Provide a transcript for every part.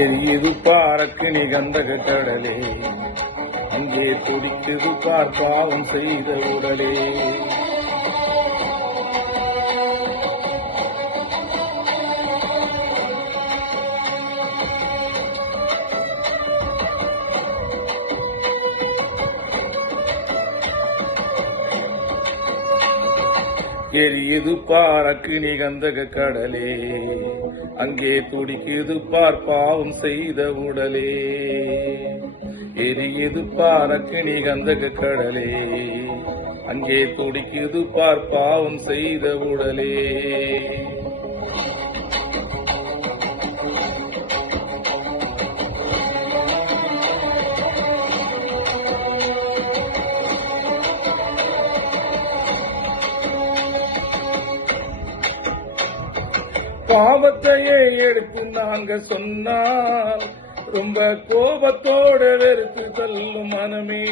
எரியுது பாரக்கு நிகந்தக கடலே, அங்கே துடிக்குது பார் பாவம் செய்த உடலே. எரியுது பாரக்கு நிகந்தக கடலே, அங்கே துடிக்குது பார் பாவம் செய்த உடலே. எரியுது பாரக்கு நிகந்தக கடலே, அங்கே துடிக்குது பார் பாவம் செய்த உடலே. பாவத்தையே எடுத்து நாங்க சொன்னால் ரொம்ப கோபத்தோட வெறுத்து தள்ளும் மனமே.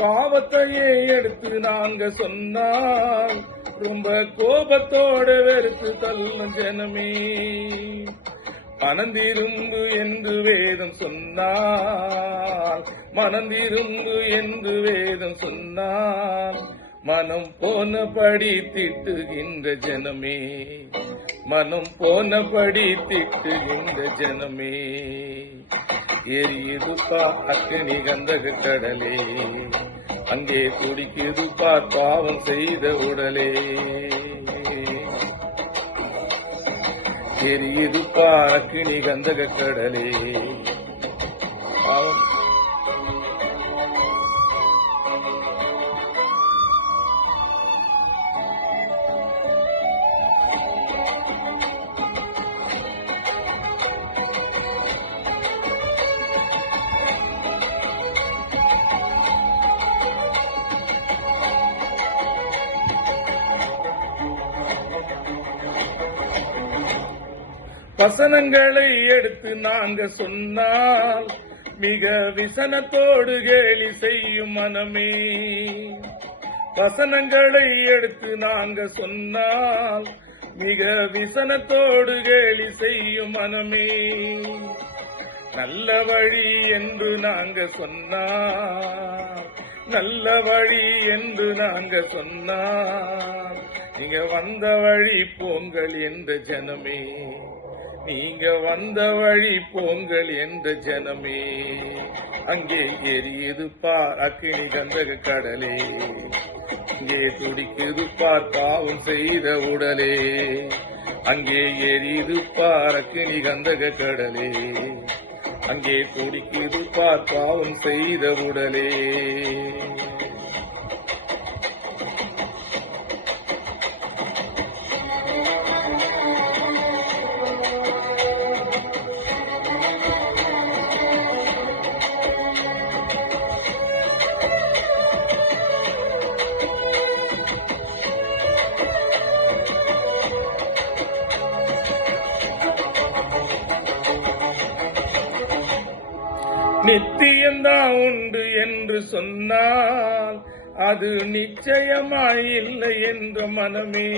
பாவத்தையே எடுத்து நாங்க சொன்னால் ரொம்ப கோபத்தோட வெறுத்து தள்ளும் ஜனமே. மனந்திரும்பு என்று வேதம் சொன்னால், மனந்திரும்பு என்று வேதம் சொன்னால், மனம் போனபடி திட்டுகின்ற ஜனமே, மனம் போனபடி திட்டுகின்ற ஜனமே. எரியுது பாரக்கு நிகந்தக கடலே, அங்கே துடிக்குது பார் பாவம் செய்த உடலே. எரியுது பாரக்கு நிகந்தக கடலே, பாவம். வசனங்களை எடுத்து நாங்க சொன்னால் மிக விசனத்தோடு கேலி செய்யும் மனமே. வசனங்களை எடுத்து நாங்க சொன்னால் மிக விசனத்தோடு கேலி செய்யும் மனமே. நல்ல வழி என்று நாங்க சொன்னால், நல்ல வழி என்று நாங்க சொன்னால், நீங்க வந்த வழி போங்கள் என்ற ஜனமே, நீங்க வந்த வழி போங்கள் என்ற ஜனமே. அங்கே எரியுது பாரக்கு நிகந்தக கடலே, அங்கே துடிக்குது பார் பாவம் செய்த உடலே. அங்கே எரியுது பாரக்கு நிகந்தக கடலே, அங்கே துடிக்குது பார் பாவம் செய்த உடலே. நித்தியந்தான் உண்டு என்று சொன்னால் அது நிச்சயமாயில்லை என்ற மனமே.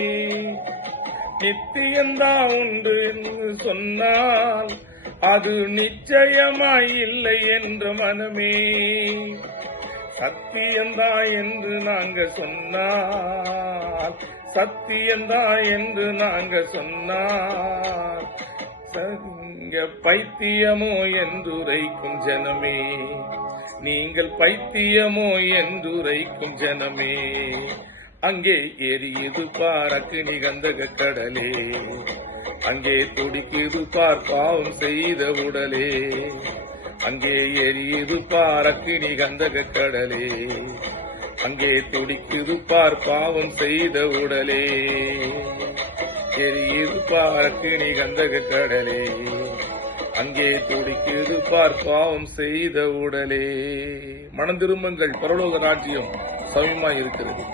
நித்தியந்தான் உண்டு என்று சொன்னால் அது நிச்சயமாயில்லை என்ற மனமே. சத்தியந்தான் என்று நாங்க சொன்னால், சத்தியந்தான் என்று நாங்க சொன்னால், பைத்தியமோ என்றுரைக்கும் ஜனமே, நீங்கள் பைத்தியமோ என்றுரைக்கும் ஜனமே. அங்கே எரியுது பாரக்கு நிகந்தக கடலே, அங்கே துடிக்குது பார் பாவம் செய்த உடலே. அங்கே எரியுது பாரக்கு நிகந்தக கடலே, அங்கே துடிக்குது பார் பாவம் செய்த உடலே. எரியுது பாரக்கு நிகந்தக கடலே, அங்கே துடிக்குது பார் பாவம் செய்த உடலே. மனம் திரும்புங்கள், பரலோக ராஜ்யம் சமீபமாய் இருக்கிறது.